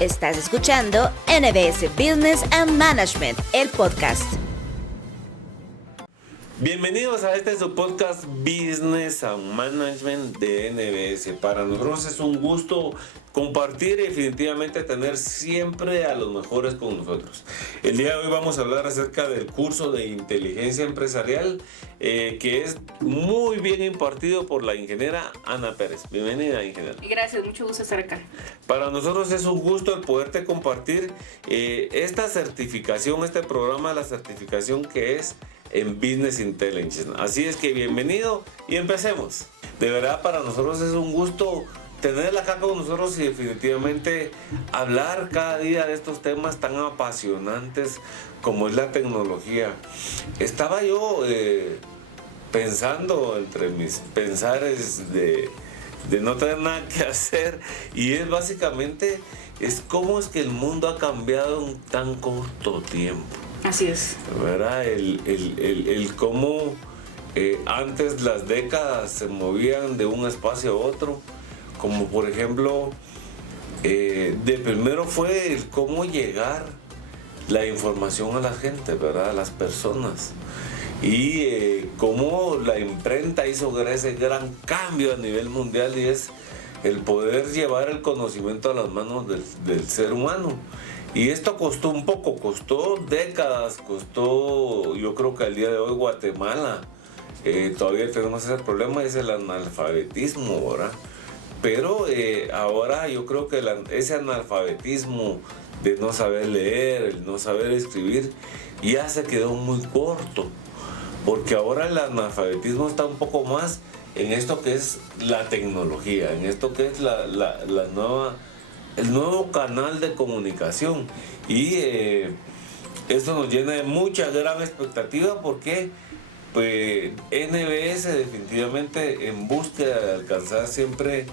Estás escuchando NBS Business and Management, el podcast. Bienvenidos a este su podcast Business and Management de NBS. Para nosotros es un gusto compartir y definitivamente tener siempre a los mejores con nosotros. El día de hoy vamos a hablar acerca del curso de inteligencia empresarial que es muy bien impartido por la ingeniera Ana Pérez. Bienvenida, ingeniera. Gracias, mucho gusto estar acá. Para nosotros es un gusto el poderte compartir esta certificación, este programa de la certificación que es en Business Intelligence. Así es que bienvenido y empecemos. De verdad para nosotros es un gusto tenerla acá con nosotros y definitivamente hablar cada día de estos temas tan apasionantes como es la tecnología. Estaba yo pensando entre mis pensares de no tener nada que hacer y es básicamente cómo es que el mundo ha cambiado en tan corto tiempo. Así es. ¿Verdad? El cómo antes las décadas se movían de un espacio a otro, como por ejemplo, de primero fue el cómo llegar la información a la gente, ¿verdad? A las personas. Y cómo la imprenta hizo ese gran cambio a nivel mundial y es el poder llevar el conocimiento a las manos del ser humano. Y esto costó un poco, costó décadas, yo creo que al día de hoy Guatemala todavía tenemos ese problema, es el analfabetismo, ¿verdad? Pero ahora yo creo que ese analfabetismo de no saber leer, el no saber escribir, ya se quedó muy corto, porque ahora el analfabetismo está un poco más en esto que es la tecnología, en esto que es el nuevo canal de comunicación y esto nos llena de mucha gran expectativa porque pues NBS definitivamente en búsqueda de alcanzar siempre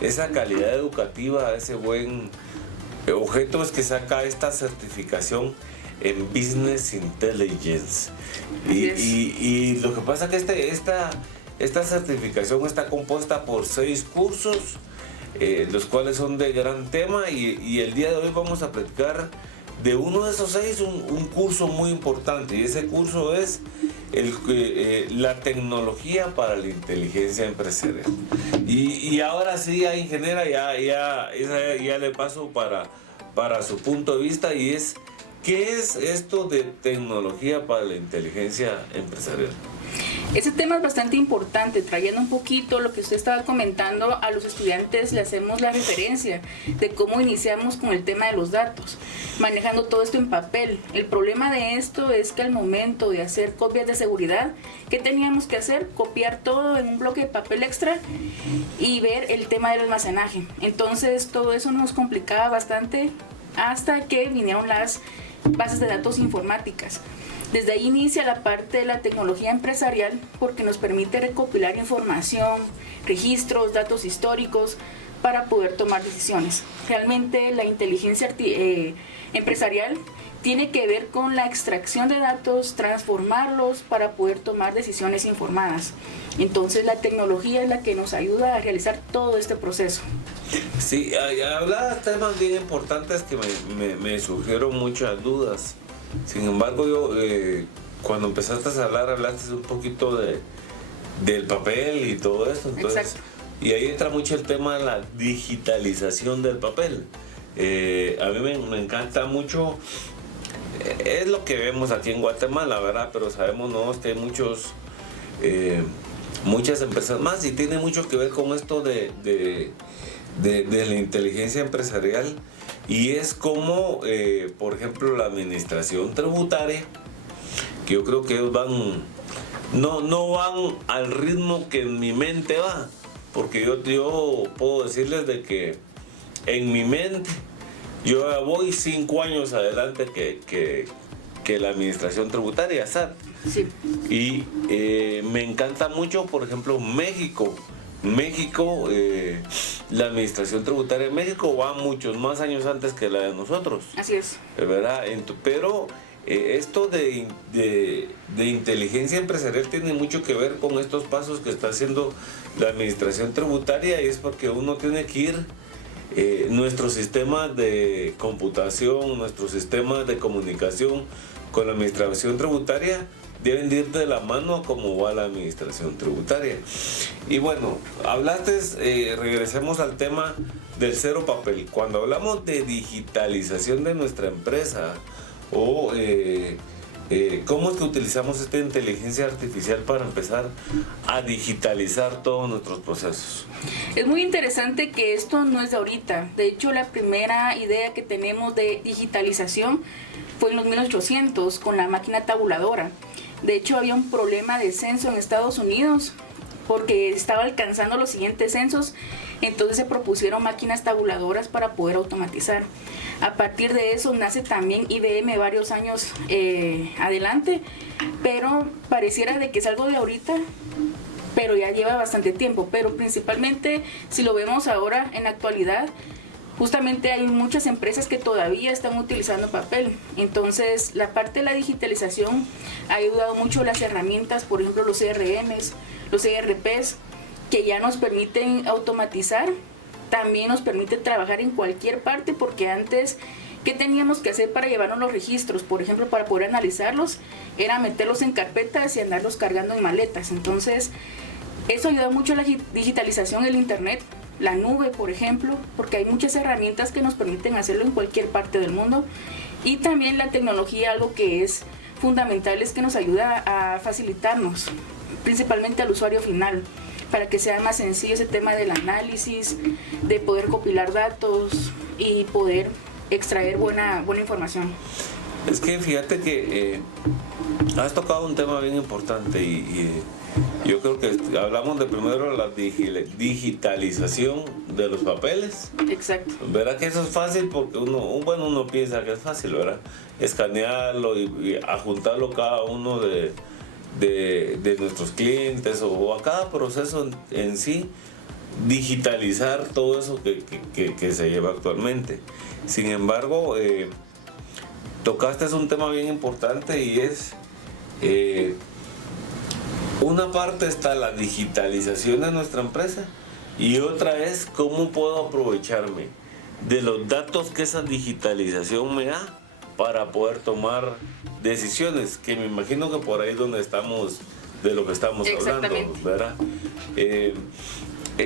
esa calidad educativa, ese buen objeto es que saca esta certificación en Business Intelligence y lo que pasa es que esta certificación está compuesta por 6 cursos los cuales son de gran tema y el día de hoy vamos a platicar de uno de esos 6, un curso muy importante y ese curso es la tecnología para la inteligencia empresarial y ahora sí ya ingeniera ya le paso para su punto de vista y es ¿qué es esto de tecnología para la inteligencia empresarial? Ese tema es bastante importante, trayendo un poquito lo que usted estaba comentando, a los estudiantes le hacemos la referencia de cómo iniciamos con el tema de los datos, manejando todo esto en papel. El problema de esto es que al momento de hacer copias de seguridad, ¿qué teníamos que hacer? Copiar todo en un bloque de papel extra y ver el tema del almacenaje. Entonces todo eso nos complicaba bastante hasta que vinieron las bases de datos informáticas. Desde ahí inicia la parte de la tecnología empresarial porque nos permite recopilar información, registros, datos históricos para poder tomar decisiones. Realmente la inteligencia empresarial tiene que ver con la extracción de datos, transformarlos para poder tomar decisiones informadas. Entonces la tecnología es la que nos ayuda a realizar todo este proceso. Sí, hablaba de temas bien importantes que me surgieron muchas dudas. Sin embargo, yo cuando empezaste a hablar, hablaste un poquito del papel y todo eso. Entonces, exacto. Y ahí entra mucho el tema de la digitalización del papel. A mí me encanta mucho, es lo que vemos aquí en Guatemala, ¿verdad? Pero sabemos ¿no? que hay muchas empresas más y tiene mucho que ver con esto de la inteligencia empresarial. Y es como, por ejemplo, la administración tributaria, que yo creo que ellos no van al ritmo que en mi mente va, porque yo puedo decirles de que en mi mente yo voy 5 años adelante que la administración tributaria, SAT. Sí. Y me encanta mucho, por ejemplo, México, la administración tributaria en México va muchos más años antes que la de nosotros. Así es. ¿Verdad? Pero esto de inteligencia empresarial tiene mucho que ver con estos pasos que está haciendo la administración tributaria y es porque uno tiene que ir nuestros sistemas de computación, nuestros sistemas de comunicación con la administración tributaria deben ir de la mano a cómo va la administración tributaria. Y bueno, hablaste, regresemos al tema del cero papel. Cuando hablamos de digitalización de nuestra empresa o cómo es que utilizamos esta inteligencia artificial para empezar a digitalizar todos nuestros procesos. Es muy interesante que esto no es de ahorita. De hecho, la primera idea que tenemos de digitalización fue en los 1800 con la máquina tabuladora. De hecho, había un problema de censo en Estados Unidos porque estaba alcanzando los siguientes censos, entonces se propusieron máquinas tabuladoras para poder automatizar. A partir de eso nace también IBM varios años adelante, pero pareciera de que es algo de ahorita, pero ya lleva bastante tiempo. Pero principalmente, si lo vemos ahora en la actualidad, justamente hay muchas empresas que todavía están utilizando papel. Entonces, la parte de la digitalización ha ayudado mucho las herramientas, por ejemplo, los CRMs, los ERPs, que ya nos permiten automatizar. También nos permite trabajar en cualquier parte, porque antes, ¿qué teníamos que hacer para llevarnos los registros? Por ejemplo, para poder analizarlos, era meterlos en carpetas y andarlos cargando en maletas. Entonces, eso ayuda mucho a la digitalización, el internet, la nube, por ejemplo, porque hay muchas herramientas que nos permiten hacerlo en cualquier parte del mundo. Y también la tecnología, algo que es fundamental, es que nos ayuda a facilitarnos, principalmente al usuario final, para que sea más sencillo ese tema del análisis, de poder compilar datos y poder extraer buena información. Es que fíjate que has tocado un tema bien importante y yo creo que hablamos de primero la digitalización de los papeles. Exacto. Verá que eso es fácil porque uno piensa que es fácil, ¿verdad? Escanearlo y adjuntarlo cada uno de nuestros clientes o a cada proceso en sí, digitalizar todo eso que se lleva actualmente. Sin embargo, tocaste un tema bien importante y es una parte está la digitalización de nuestra empresa y otra es cómo puedo aprovecharme de los datos que esa digitalización me da para poder tomar decisiones, que me imagino que por ahí es donde estamos, de lo que estamos hablando, ¿verdad?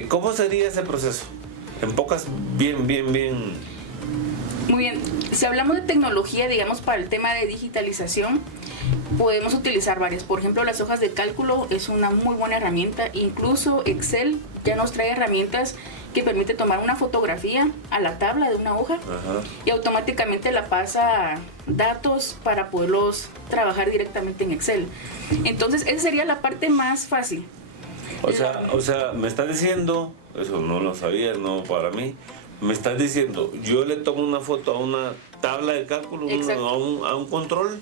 ¿Cómo sería ese proceso? En pocas, bien. Muy bien, si hablamos de tecnología, digamos, para el tema de digitalización, podemos utilizar varias. Por ejemplo, las hojas de cálculo es una muy buena herramienta. Incluso Excel ya nos trae herramientas que permite tomar una fotografía a la tabla de una hoja. Ajá. Y automáticamente la pasa a datos para poderlos trabajar directamente en Excel. Entonces, esa sería la parte más fácil. O sea, me estás diciendo, eso no lo sabía, no para mí, me estás diciendo, yo le tomo una foto a una tabla de cálculo, a un control,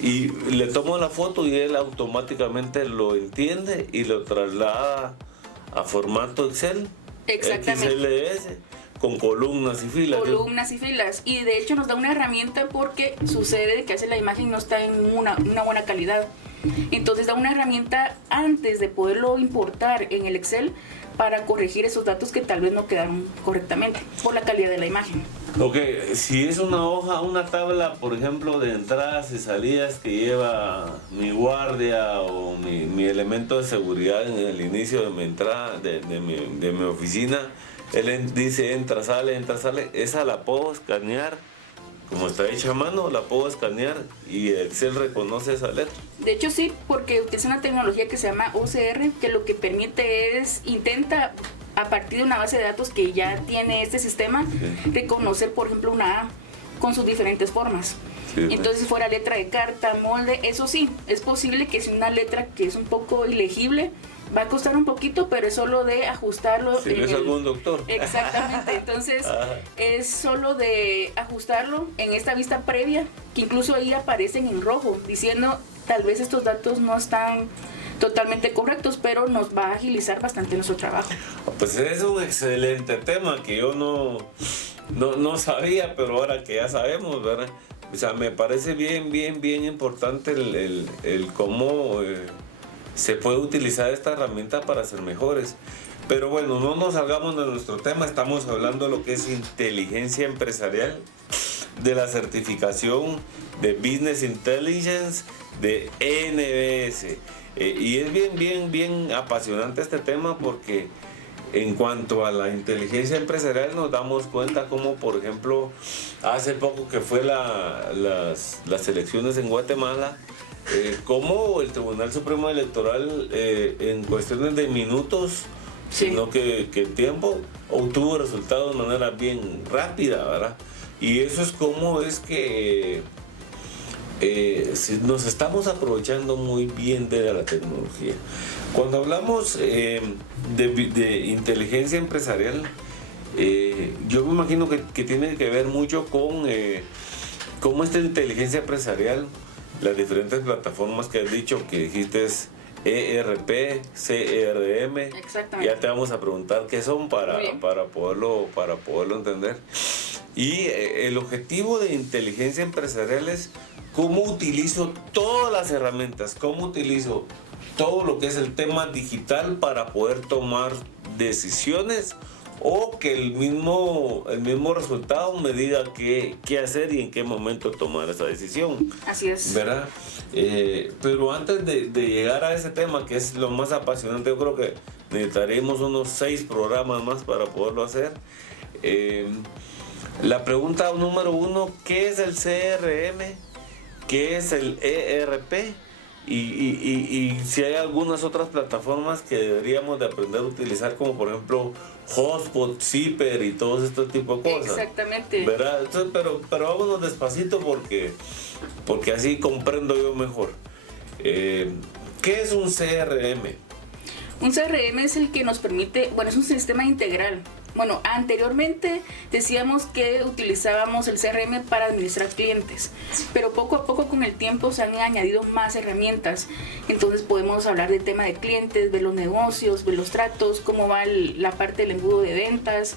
y le tomo la foto y él automáticamente lo entiende y lo traslada a formato Excel. Exactamente. XLS, con columnas y filas. Columnas y filas. Y de hecho nos da una herramienta porque sucede que a veces la imagen no está en una buena calidad. Entonces da una herramienta antes de poderlo importar en el Excel para corregir esos datos que tal vez no quedaron correctamente por la calidad de la imagen. Ok, si es una hoja, una tabla, por ejemplo, de entradas y salidas que lleva mi guardia o mi elemento de seguridad en el inicio de mi entrada, de mi oficina, él dice entra, sale, esa la puedo escanear. Como está hecha a mano, la puedo escanear y Excel reconoce esa letra. De hecho sí, porque utiliza una tecnología que se llama OCR, que lo que permite es, intenta a partir de una base de datos que ya tiene este sistema, reconocer por ejemplo una A con sus diferentes formas. Sí, entonces si fuera letra de carta, molde, eso sí, es posible que sea una letra que es un poco ilegible, va a costar un poquito, pero es solo de ajustarlo. Si no es algún doctor. Exactamente, entonces es solo de ajustarlo en esta vista previa, que incluso ahí aparecen en rojo, diciendo tal vez estos datos no están totalmente correctos, pero nos va a agilizar bastante nuestro trabajo. Pues es un excelente tema que yo no sabía, pero ahora que ya sabemos, ¿verdad? O sea, me parece bien importante el cómo se puede utilizar esta herramienta para ser mejores. Pero bueno, no nos salgamos de nuestro tema, estamos hablando de lo que es inteligencia empresarial, de la certificación de Business Intelligence de NBS. Y es bien apasionante este tema porque en cuanto a la inteligencia empresarial nos damos cuenta como, por ejemplo, hace poco que fue las elecciones en Guatemala, como el Tribunal Supremo Electoral en cuestiones de minutos, sino que tiempo, obtuvo resultados de manera bien rápida, ¿verdad? Y eso es como es que si nos estamos aprovechando muy bien de la tecnología. Cuando hablamos de inteligencia empresarial, yo me imagino que tiene que ver mucho con cómo esta inteligencia empresarial, las diferentes plataformas que has dicho, que dijiste es ERP, CRM. Exactamente. Ya te vamos a preguntar qué son para poderlo entender. Y el objetivo de inteligencia empresarial es cómo utilizo todas las herramientas, cómo utilizo todo lo que es el tema digital para poder tomar decisiones o que el mismo resultado me diga qué hacer y en qué momento tomar esa decisión. Así es. ¿Verdad? Pero antes de llegar a ese tema, que es lo más apasionante, yo creo que necesitaremos unos 6 programas más para poderlo hacer. La pregunta número 1, ¿qué es el CRM? ¿Qué es el ERP? Y si hay algunas otras plataformas que deberíamos de aprender a utilizar, como por ejemplo Hotspot, Zipper y todos estos tipos de cosas. Exactamente. ¿Verdad? Entonces, pero vámonos despacito porque así comprendo yo mejor. ¿Qué es un CRM? Un CRM es el que nos permite, bueno, es un sistema integral. Bueno, anteriormente decíamos que utilizábamos el CRM para administrar clientes, pero poco a poco con el tiempo se han añadido más herramientas. Entonces podemos hablar del tema de clientes, ver los negocios, ver los tratos, cómo va la parte del embudo de ventas,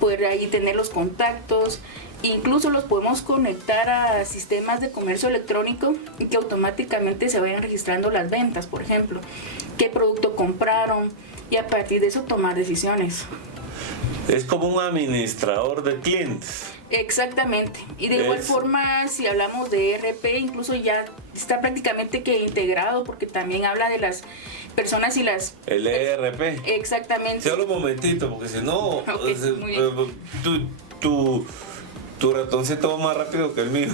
poder ahí tener los contactos. Incluso los podemos conectar a sistemas de comercio electrónico y que automáticamente se vayan registrando las ventas, por ejemplo, qué producto compraron, y a partir de eso tomar decisiones. Es como un administrador de clientes. Exactamente. Y de igual forma, si hablamos de ERP, incluso ya está prácticamente que integrado, porque también habla de las personas y las... El ERP. Exactamente. Solo un momentito, porque si no, Okay, muy bien. tu ratoncito va más rápido que el mío.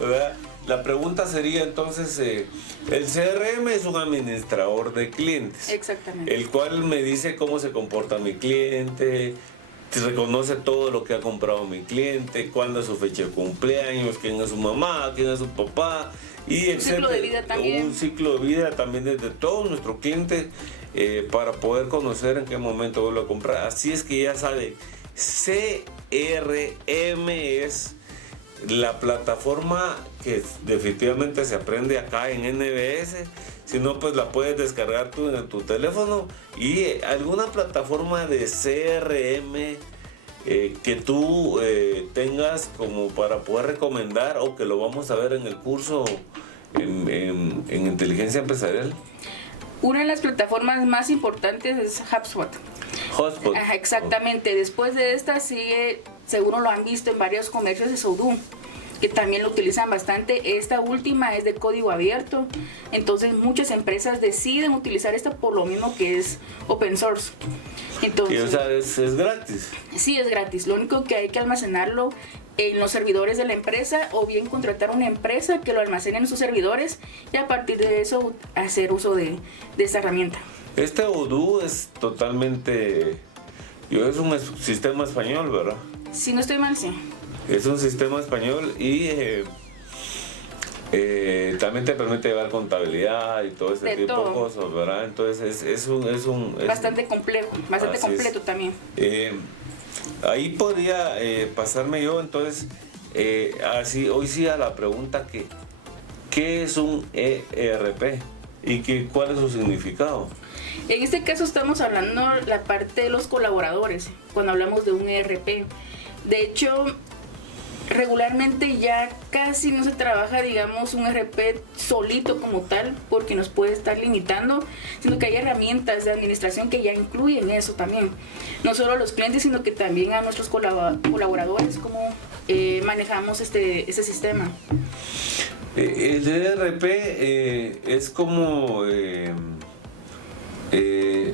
¿Verdad? La pregunta sería entonces, el CRM es un administrador de clientes. Exactamente. El cual me dice cómo se comporta mi cliente, reconoce todo lo que ha comprado mi cliente, cuándo es su fecha de cumpleaños, quién es su mamá, quién es su papá, y un ciclo de vida también. Un ciclo de vida también desde todo nuestro cliente, para poder conocer en qué momento vuelve a comprar. Así es que ya sabe, CRM es la plataforma que definitivamente se aprende acá en NBS. Si no, pues la puedes descargar tú en tu teléfono, y alguna plataforma de CRM que tú tengas como para poder recomendar, o que lo vamos a ver en el curso en inteligencia empresarial. Una de las plataformas más importantes es HubSpot. Hotspot. Ajá, exactamente. Después de esta sigue, seguro lo han visto en varios comercios, de Odoo, que también lo utilizan bastante. Esta última es de código abierto, entonces muchas empresas deciden utilizar esta por lo mismo que es open source. Entonces, Y o sea, es gratis. Sí, es gratis. Lo único que hay que almacenarlo en los servidores de la empresa, o bien contratar una empresa que lo almacene en sus servidores, y a partir de eso hacer uso de esta herramienta. Este Odoo es totalmente... es un sistema español, ¿verdad? Si no estoy mal, sí. Es un sistema español, y también te permite llevar contabilidad y todo ese tipo de cosas, ¿verdad? Entonces es bastante complejo, bastante completo también. Ahí podría pasarme yo, entonces, así, hoy sí a la pregunta ¿qué es un ERP? ¿Y cuál es su significado? En este caso estamos hablando la parte de los colaboradores, cuando hablamos de un ERP. De hecho, regularmente ya casi no se trabaja, digamos, un RP solito como tal, porque nos puede estar limitando, sino que hay herramientas de administración que ya incluyen eso también. No solo a los clientes, sino que también a nuestros colaboradores, cómo manejamos este sistema. El ERP es como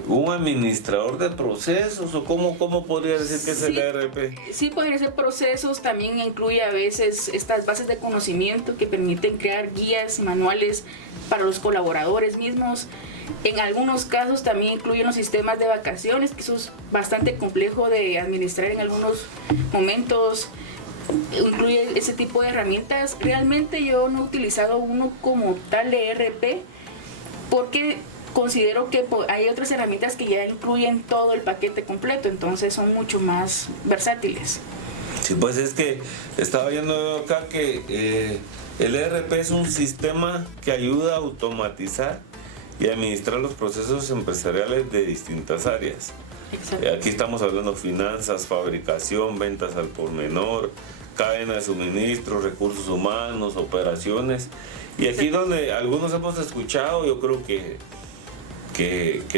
un administrador de procesos, o cómo podría decir que es el ERP. Sí, podría ser procesos, también incluye a veces estas bases de conocimiento que permiten crear guías, manuales para los colaboradores mismos. En algunos casos también incluyen los sistemas de vacaciones, que eso es bastante complejo de administrar en algunos momentos. Incluye ese tipo de herramientas. Realmente yo no he utilizado uno como tal de ERP porque considero que hay otras herramientas que ya incluyen todo el paquete completo, entonces son mucho más versátiles. Sí, pues es que estaba viendo acá que el ERP es un sistema que ayuda a automatizar y administrar los procesos empresariales de distintas áreas. Exacto. Aquí estamos hablando finanzas, fabricación, ventas al por menor, cadena de suministro, recursos humanos, operaciones. Y aquí donde algunos hemos escuchado, yo creo que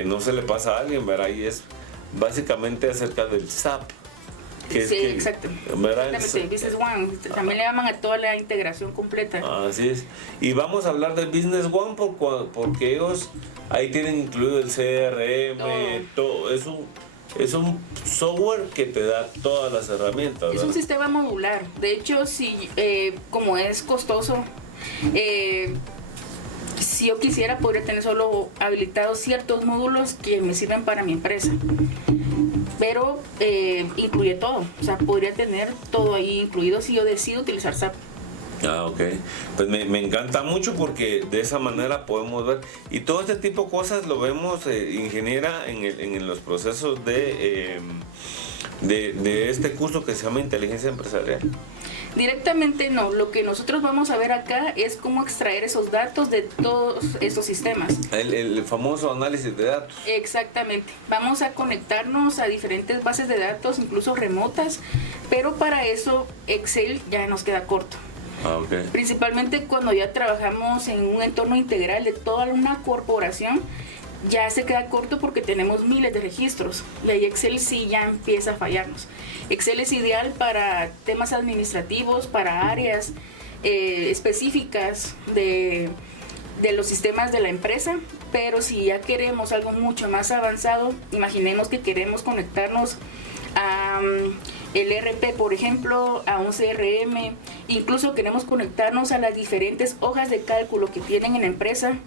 no se le pasa a alguien, ¿verdad? Y es básicamente acerca del SAP. Sí, exacto. Exactamente, Business One, también le llaman a toda la integración completa. Así es. Y vamos a hablar del Business One porque ellos ahí tienen incluido el CRM, todo. Es un software que te da todas las herramientas, ¿verdad? Es un sistema modular. De hecho, si como es costoso, si yo quisiera, podría tener solo habilitados ciertos módulos que me sirven para mi empresa. Pero incluye todo. O sea, podría tener todo ahí incluido si yo decido utilizar SAP. Ah, ok. Pues me encanta mucho porque de esa manera podemos ver. Y todo este tipo de cosas lo vemos, ingeniera, en los procesos de este curso que se llama Inteligencia Empresarial. Directamente no, lo que nosotros vamos a ver acá es cómo extraer esos datos de todos estos sistemas. El famoso análisis de datos. Exactamente, vamos a conectarnos a diferentes bases de datos, incluso remotas, pero para eso Excel ya nos queda corto. Ah, okay. Principalmente cuando ya trabajamos en un entorno integral de toda una corporación, ya se queda corto porque tenemos miles de registros y ahí Excel sí ya empieza a fallarnos. Excel es ideal para temas administrativos, para áreas específicas de los sistemas de la empresa, pero si ya queremos algo mucho más avanzado, imaginemos que queremos conectarnos a el ERP, por ejemplo, a un CRM, incluso queremos conectarnos a las diferentes hojas de cálculo que tienen en la empresa,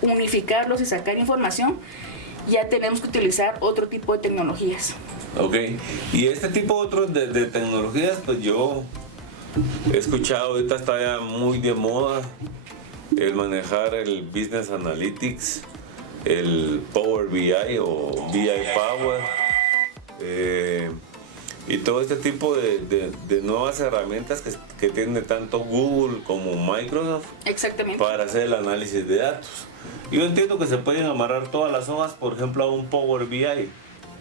unificarlos y sacar información, ya tenemos que utilizar otro tipo de tecnologías. Ok, y este tipo otro de tecnologías, pues yo he escuchado, ahorita está ya muy de moda el manejar el Business Analytics, el Power BI o BI Power, y todo este tipo de nuevas herramientas que tiene tanto Google como Microsoft. Exactamente. Para hacer el análisis de datos. Yo entiendo que se pueden amarrar todas las hojas, por ejemplo, a un Power BI.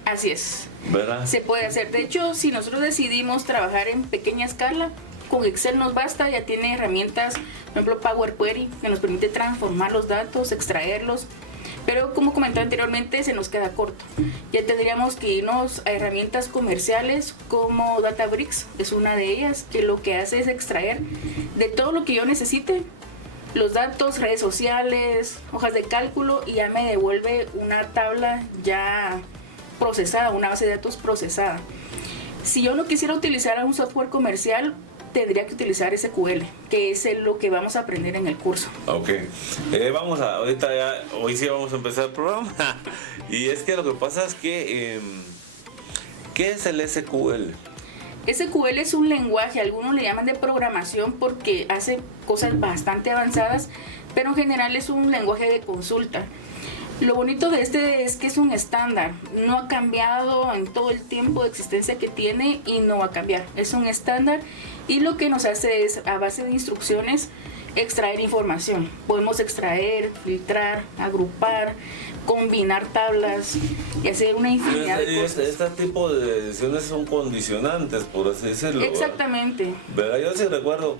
Así es. ¿Verdad? Se puede hacer. De hecho, si nosotros decidimos trabajar en pequeña escala, con Excel nos basta, ya tiene herramientas, por ejemplo, Power Query, que nos permite transformar los datos, extraerlos. Pero como comenté anteriormente, se nos queda corto. Ya tendríamos que irnos a herramientas comerciales como Databricks, es una de ellas, que lo que hace es extraer de todo lo que yo necesite, los datos, redes sociales, hojas de cálculo, y ya me devuelve una tabla ya procesada, una base de datos procesada. Si yo no quisiera utilizar un software comercial, tendría que utilizar SQL, que es lo que vamos a aprender en el curso. Ok, ahorita ya, hoy sí vamos a empezar el programa. Y es que lo que pasa es que, ¿qué es el SQL? SQL es un lenguaje, algunos le llaman de programación porque hace cosas bastante avanzadas, pero en general es un lenguaje de consulta. Lo bonito de este es que es un estándar, no ha cambiado en todo el tiempo de existencia que tiene y no va a cambiar. Es un estándar y lo que nos hace es, a base de instrucciones, extraer información. Podemos extraer, filtrar, agrupar, combinar tablas y hacer una infinidad de cosas. Este tipo de decisiones son condicionantes, por así decirlo. Exactamente. ¿Verdad? Yo sí recuerdo,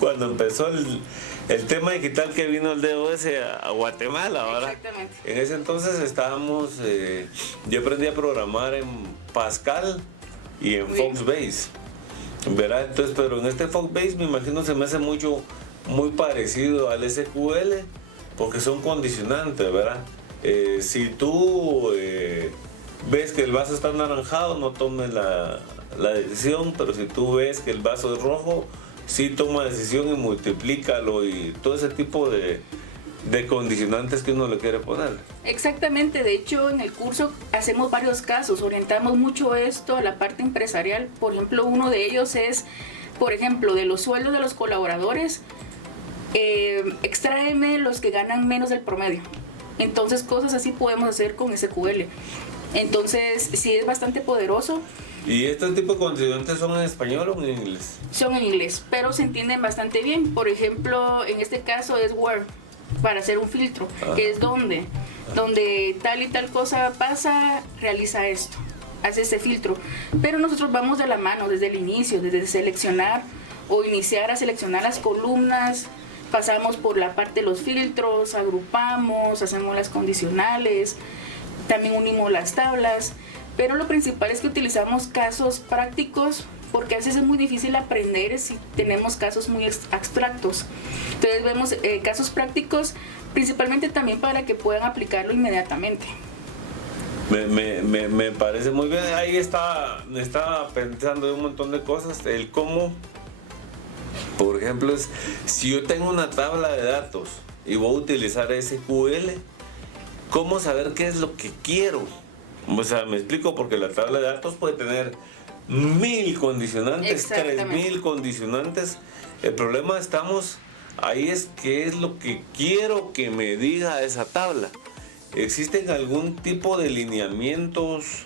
cuando empezó el tema digital que vino el DOS a Guatemala, ¿verdad? Exactamente. En ese entonces estábamos, yo aprendí a programar en Pascal y en Foxbase, ¿verdad? Entonces, pero en este Foxbase me imagino se me hace muy parecido al SQL, porque son condicionantes, ¿verdad? Si tú ves que el vaso está anaranjado, no tomes la decisión, pero si tú ves que el vaso es rojo, sí toma decisión y multiplícalo, y todo ese tipo de condicionantes que uno le quiere poner. Exactamente, de hecho en el curso hacemos varios casos, orientamos mucho esto a la parte empresarial. Por ejemplo, uno de ellos es, por ejemplo, de los sueldos de los colaboradores, extráeme los que ganan menos del promedio. Entonces cosas así podemos hacer con SQL. Entonces sí es bastante poderoso. ¿Y este tipo de condicionantes son en español o en inglés? Son en inglés, pero se entienden bastante bien. Por ejemplo, en este caso es where, para hacer un filtro, que es donde tal y tal cosa pasa, realiza esto, hace este filtro. Pero nosotros vamos de la mano desde el inicio, desde seleccionar o iniciar a seleccionar las columnas, pasamos por la parte de los filtros, agrupamos, hacemos las condicionales, también unimos las tablas. Pero lo principal es que utilizamos casos prácticos, porque a veces es muy difícil aprender si tenemos casos muy abstractos. Entonces vemos casos prácticos, principalmente también para que puedan aplicarlo inmediatamente. Me parece muy bien. Ahí estaba pensando de un montón de cosas. El cómo, por ejemplo, es si yo tengo una tabla de datos y voy a utilizar SQL, ¿cómo saber qué es lo que quiero? O sea, me explico, porque la tabla de datos puede tener 1000 condicionantes, 3000 condicionantes. El problema ahí es qué es lo que quiero que me diga esa tabla. ¿Existen algún tipo de lineamientos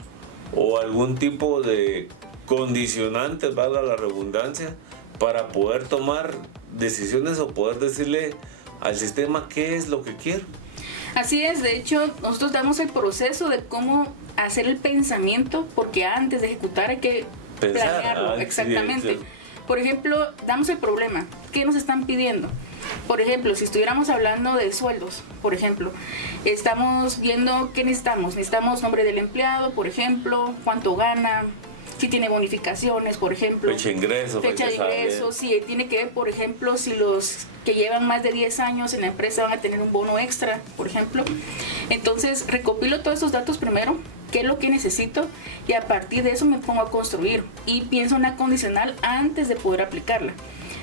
o algún tipo de condicionantes, valga la redundancia, para poder tomar decisiones o poder decirle al sistema qué es lo que quiero? Así es, de hecho nosotros damos el proceso de cómo hacer el pensamiento, porque antes de ejecutar hay que planearlo. Exactamente. Sí. Por ejemplo, damos el problema, ¿qué nos están pidiendo? Por ejemplo, si estuviéramos hablando de sueldos, por ejemplo, estamos viendo qué necesitamos. Necesitamos nombre del empleado, por ejemplo, cuánto gana, si tiene bonificaciones, por ejemplo. Fecha de ingreso, si tiene que ver, por ejemplo, si los que llevan más de 10 años en la empresa van a tener un bono extra, por ejemplo. Entonces, recopilo todos esos datos primero, qué es lo que necesito, y a partir de eso me pongo a construir y pienso una condicional antes de poder aplicarla.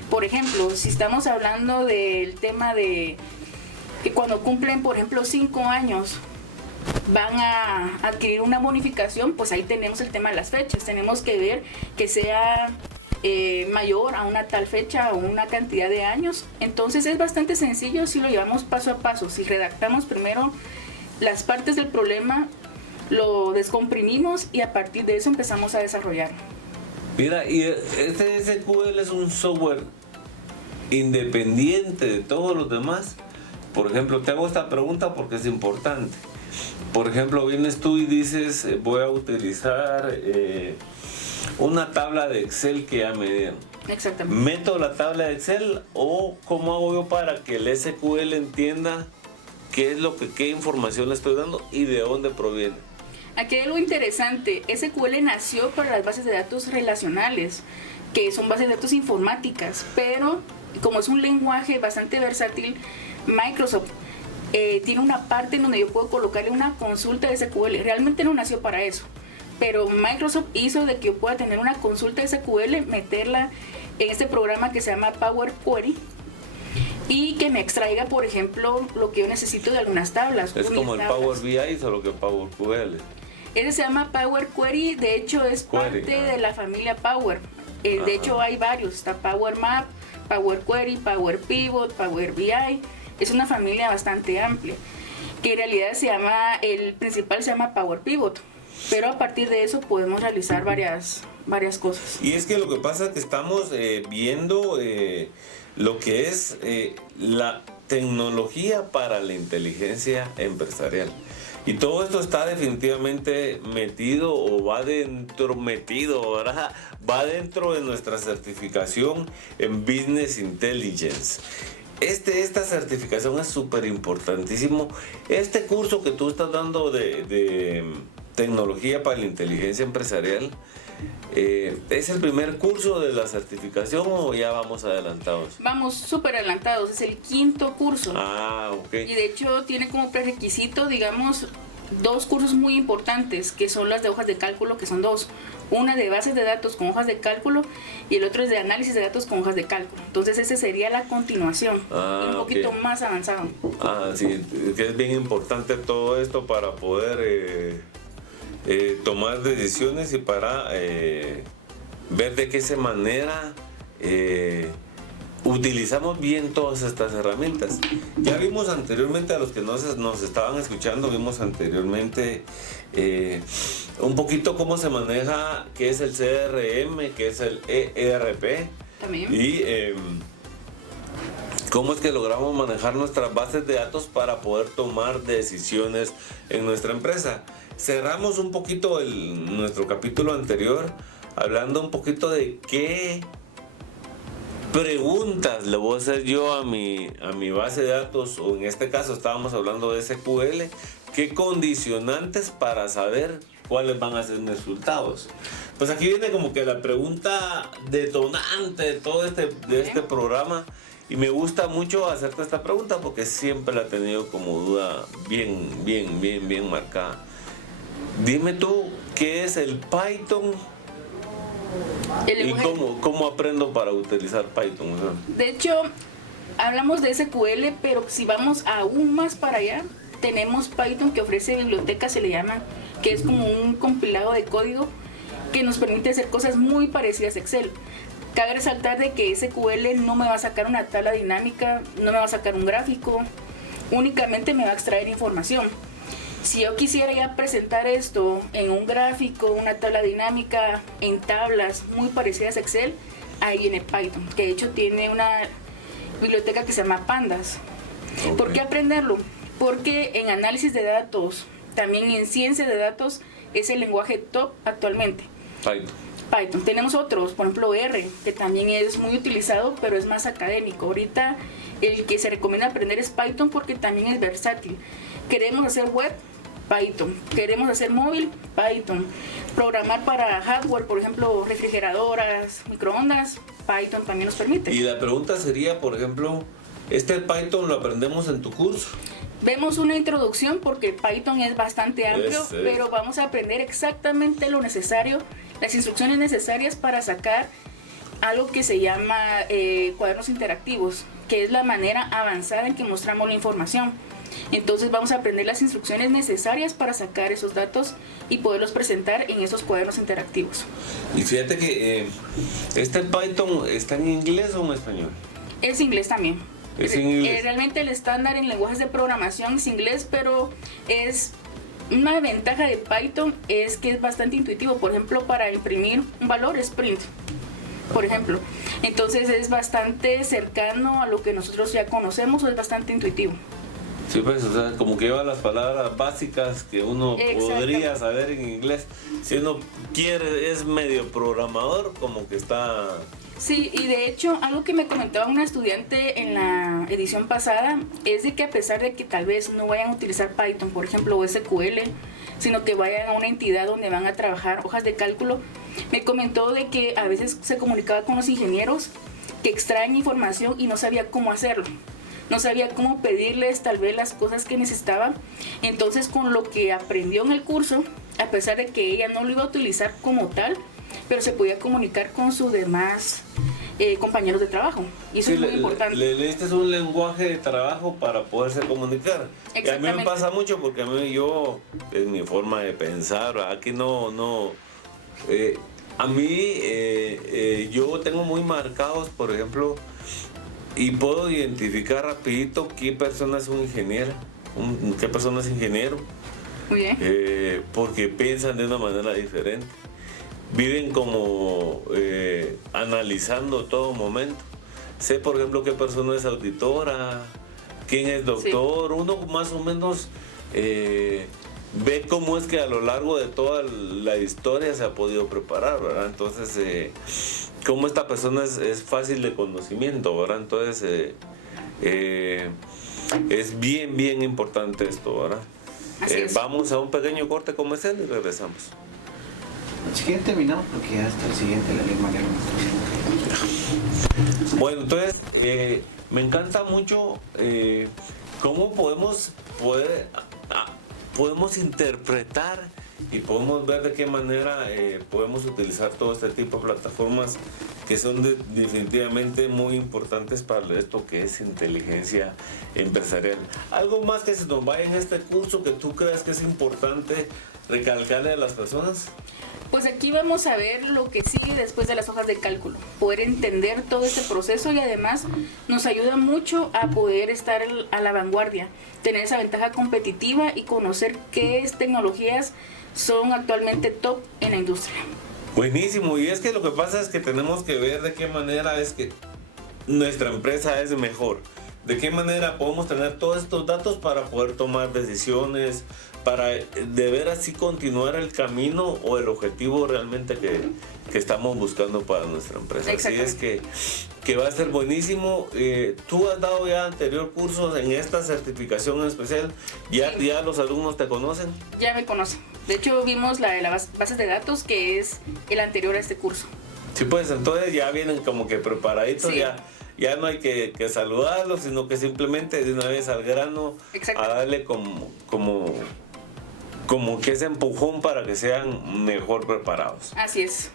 Por ejemplo, si estamos hablando del tema de que cuando cumplen, por ejemplo, 5 años, van a adquirir una bonificación, pues ahí tenemos el tema de las fechas. Tenemos que ver que sea mayor a una tal fecha o una cantidad de años. Entonces es bastante sencillo si lo llevamos paso a paso. Si redactamos primero las partes del problema, lo descomprimimos y a partir de eso empezamos a desarrollar. Mira, y este SQL es un software independiente de todos los demás. Por ejemplo, te hago esta pregunta porque es importante. Por ejemplo, vienes tú y dices, voy a utilizar una tabla de Excel que ya me dieron. Exactamente. ¿Meto la tabla de Excel o cómo hago yo para que el SQL entienda qué información le estoy dando y de dónde proviene? Aquí hay algo interesante. SQL nació para las bases de datos relacionales, que son bases de datos informáticas, pero como es un lenguaje bastante versátil, Microsoft tiene una parte en donde yo puedo colocarle una consulta de SQL. Realmente no nació para eso, pero Microsoft hizo de que yo pueda tener una consulta de SQL, meterla en este programa que se llama Power Query y que me extraiga, por ejemplo, lo que yo necesito de algunas tablas. Es como el Power BI, solo que Power QL. Ese se llama Power Query, de hecho es parte de la familia Power. De hecho hay varios, está Power Map, Power Query, Power Pivot, Power BI. Es una familia bastante amplia, que en realidad el principal se llama Power Pivot, pero a partir de eso podemos realizar varias cosas. Y es que lo que pasa es que estamos viendo lo que es tecnología para la inteligencia empresarial. Y todo esto está definitivamente metido o va metido, ¿verdad? Va dentro de nuestra certificación en Business Intelligence. Esta certificación es súper importantísimo. Este curso que tú estás dando de tecnología para la inteligencia empresarial, ¿es el primer curso de la certificación o ya vamos adelantados? Vamos súper adelantados, es el 5º curso. Ah, ok. Y de hecho tiene como prerequisito, digamos, 2 cursos muy importantes, que son las de hojas de cálculo, que son 2. Una de bases de datos con hojas de cálculo y el otro es de análisis de datos con hojas de cálculo. Entonces ese sería la continuación, un poquito más avanzado. Sí, que es bien importante todo esto para poder tomar decisiones y para ver de qué manera utilizamos bien todas estas herramientas. Ya vimos anteriormente, a los que nos estaban escuchando, vimos anteriormente un poquito cómo se maneja, qué es el CRM, qué es el ERP. También. Y cómo es que logramos manejar nuestras bases de datos para poder tomar decisiones en nuestra empresa. Cerramos un poquito nuestro capítulo anterior hablando un poquito de qué preguntas le voy a hacer yo a mi base de datos, o en este caso estábamos hablando de SQL, qué condicionantes para saber cuáles van a ser mis resultados. Pues aquí viene como que la pregunta detonante de todo este programa, y me gusta mucho hacerte esta pregunta porque siempre la he tenido como duda bien marcada. Dime tú, ¿qué es el Python? ¿Y cómo aprendo para utilizar Python? De hecho, hablamos de SQL, pero si vamos aún más para allá, tenemos Python, que ofrece bibliotecas, se le llaman, que es como un compilado de código que nos permite hacer cosas muy parecidas a Excel. Cabe resaltar de que SQL no me va a sacar una tabla dinámica, no me va a sacar un gráfico, únicamente me va a extraer información. Si yo quisiera ya presentar esto en un gráfico, una tabla dinámica, en tablas muy parecidas a Excel, ahí viene Python, que de hecho tiene una biblioteca que se llama Pandas. Okay. ¿Por qué aprenderlo? Porque en análisis de datos, también en ciencia de datos, es el lenguaje top actualmente. Python. Tenemos otros, por ejemplo R, que también es muy utilizado, pero es más académico. Ahorita el que se recomienda aprender es Python porque también es versátil. Queremos hacer web, Python. Queremos hacer móvil, Python. Programar para hardware, por ejemplo, refrigeradoras, microondas, Python también nos permite. Y la pregunta sería, por ejemplo, ¿este Python lo aprendemos en tu curso? Vemos una introducción porque Python es bastante amplio, pero vamos a aprender exactamente lo necesario, las instrucciones necesarias para sacar algo que se llama cuadernos interactivos, que es la manera avanzada en que mostramos la información. Entonces vamos a aprender las instrucciones necesarias para sacar esos datos y poderlos presentar en esos cuadernos interactivos. Y fíjate que ¿este Python está en inglés o en español? Es inglés también. Es inglés. Realmente el estándar en lenguajes de programación es inglés, pero es una ventaja de Python es que es bastante intuitivo. Por ejemplo, para imprimir un valor es print, por ejemplo. Entonces es bastante cercano a lo que nosotros ya conocemos, o es bastante intuitivo. Sí, pues, o sea, como que lleva las palabras básicas que uno podría saber en inglés. Si uno quiere, es medio programador, como que está... Sí, y de hecho, algo que me comentaba una estudiante en la edición pasada es de que a pesar de que tal vez no vayan a utilizar Python, por ejemplo, o SQL, sino que vayan a una entidad donde van a trabajar hojas de cálculo, me comentó de que a veces se comunicaba con los ingenieros que extraen información y no sabía cómo hacerlo. No sabía cómo pedirles tal vez las cosas que necesitaban. Entonces, con lo que aprendió en el curso, a pesar de que ella no lo iba a utilizar como tal, pero se podía comunicar con sus demás compañeros de trabajo. Y eso es muy importante. Este es un lenguaje de trabajo para poderse comunicar. Y a mí me pasa mucho porque yo, es mi forma de pensar, aquí yo tengo muy marcados, por ejemplo, y puedo identificar rapidito qué persona es un ingeniero, qué persona es ingeniero. Muy bien. Porque piensan de una manera diferente. Viven como analizando todo momento. Sé, por ejemplo, qué persona es auditora, quién es doctor, uno más o menos ve cómo es que a lo largo de toda la historia se ha podido preparar, ¿verdad? Entonces, cómo esta persona es fácil de conocimiento, ¿verdad? Entonces, es bien, bien importante esto, ¿verdad? Vamos a un pequeño corte comercial y regresamos. Si ya terminamos porque ya está el siguiente, la ley María. Bueno, entonces, me encanta mucho cómo podemos interpretar y podemos ver de qué manera podemos utilizar todo este tipo de plataformas que son definitivamente muy importantes para esto que es inteligencia empresarial. ¿Algo más que se nos vaya en este curso que tú creas que es importante recalcarle a las personas? Pues aquí vamos a ver lo que sigue después de las hojas de cálculo, poder entender todo este proceso y además nos ayuda mucho a poder estar a la vanguardia, tener esa ventaja competitiva y conocer qué tecnologías son actualmente top en la industria. Buenísimo, y es que lo que pasa es que tenemos que ver de qué manera es que nuestra empresa es mejor, de qué manera podemos tener todos estos datos para poder tomar decisiones, para de ver así continuar el camino o el objetivo realmente que estamos buscando para nuestra empresa. Así es que va a ser buenísimo. Tú has dado ya anterior cursos en esta certificación en especial. ¿Ya los alumnos te conocen? Ya me conocen. De hecho, vimos la de las bases de datos, que es el anterior a este curso. Sí, pues entonces ya vienen como que preparaditos, sí. Ya no hay que saludarlos, sino que simplemente de una vez al grano a darle como que ese empujón para que sean mejor preparados. Así es.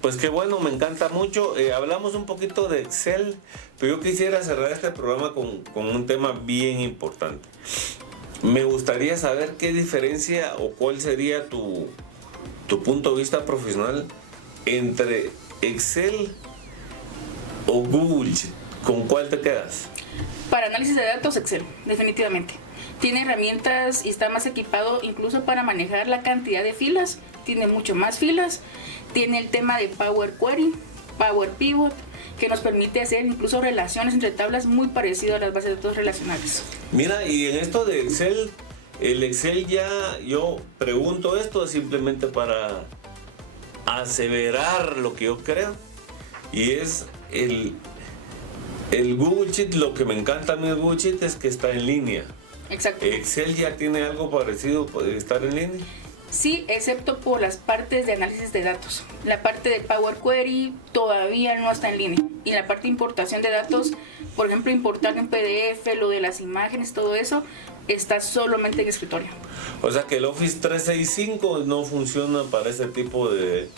Pues qué bueno, me encanta mucho. Hablamos un poquito de Excel, pero yo quisiera cerrar este programa con un tema bien importante. Me gustaría saber qué diferencia o cuál sería tu punto de vista profesional entre Excel o Google Sheet. ¿Con cuál te quedas? Para análisis de datos, Excel, definitivamente. Tiene herramientas y está más equipado incluso para manejar la cantidad de filas. Tiene mucho más filas. Tiene el tema de Power Query, Power Pivot, que nos permite hacer incluso relaciones entre tablas muy parecidas a las bases de datos relacionales. Mira, y en esto de Excel, el Excel ya, yo pregunto esto simplemente para aseverar lo que yo creo, y es el Google Sheet. Lo que me encanta a mí del Google Sheet es que está en línea. Exacto. ¿Excel ya tiene algo parecido, puede estar en línea? Sí, excepto por las partes de análisis de datos. La parte de Power Query todavía no está en línea. Y la parte de importación de datos, por ejemplo, importar en PDF, lo de las imágenes, todo eso, está solamente en escritorio. O sea que el Office 365 no funciona para ese tipo de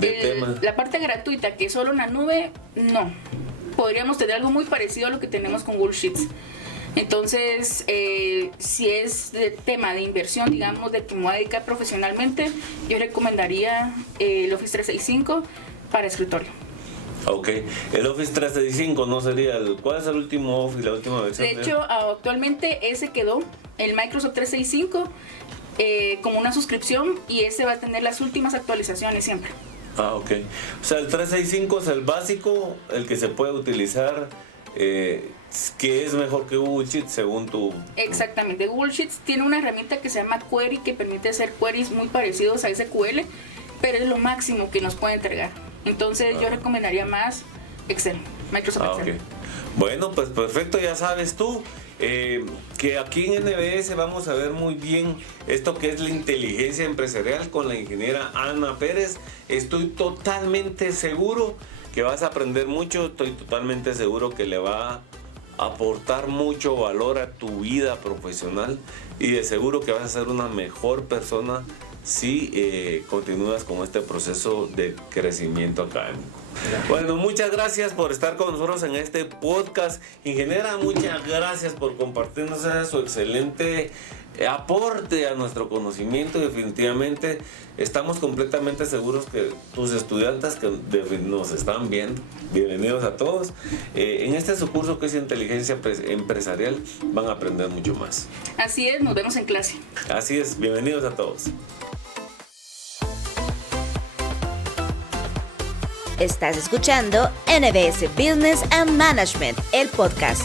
temas. La parte gratuita, que es solo una nube, no. Podríamos tener algo muy parecido a lo que tenemos con Google Sheets. Entonces, si es de tema de inversión, digamos, de que me voy a dedicar profesionalmente, yo recomendaría el Office 365 para escritorio. Ok, el Office 365 no sería ¿cuál es el último Office, la última versión? De hecho, actualmente ese quedó, el Microsoft 365, como una suscripción, y ese va a tener las últimas actualizaciones siempre. Ah, ok. O sea, el 365 es el básico, el que se puede utilizar, que es mejor que Google Sheets según tu... Exactamente. Google Sheets tiene una herramienta que se llama Query, que permite hacer queries muy parecidos a SQL, pero es lo máximo que nos puede entregar. Entonces yo recomendaría más Excel, Microsoft Excel. Okay. Bueno, pues perfecto, ya sabes tú que aquí en NBS vamos a ver muy bien esto que es la inteligencia empresarial con la ingeniera Ana Pérez. Estoy totalmente seguro que vas a aprender mucho, estoy totalmente seguro que le va a aportar mucho valor a tu vida profesional, y de seguro que vas a ser una mejor persona si continúas con este proceso de crecimiento académico. Bueno, muchas gracias por estar con nosotros en este podcast. Ingeniera, muchas gracias por compartirnos su excelente aporte a nuestro conocimiento. Definitivamente estamos completamente seguros que tus estudiantes que nos están viendo, bienvenidos a todos, en este su curso que es inteligencia empresarial, van a aprender mucho más. Así es, nos vemos en clase. Así es, bienvenidos a todos. Estás escuchando NBS Business and Management, el podcast.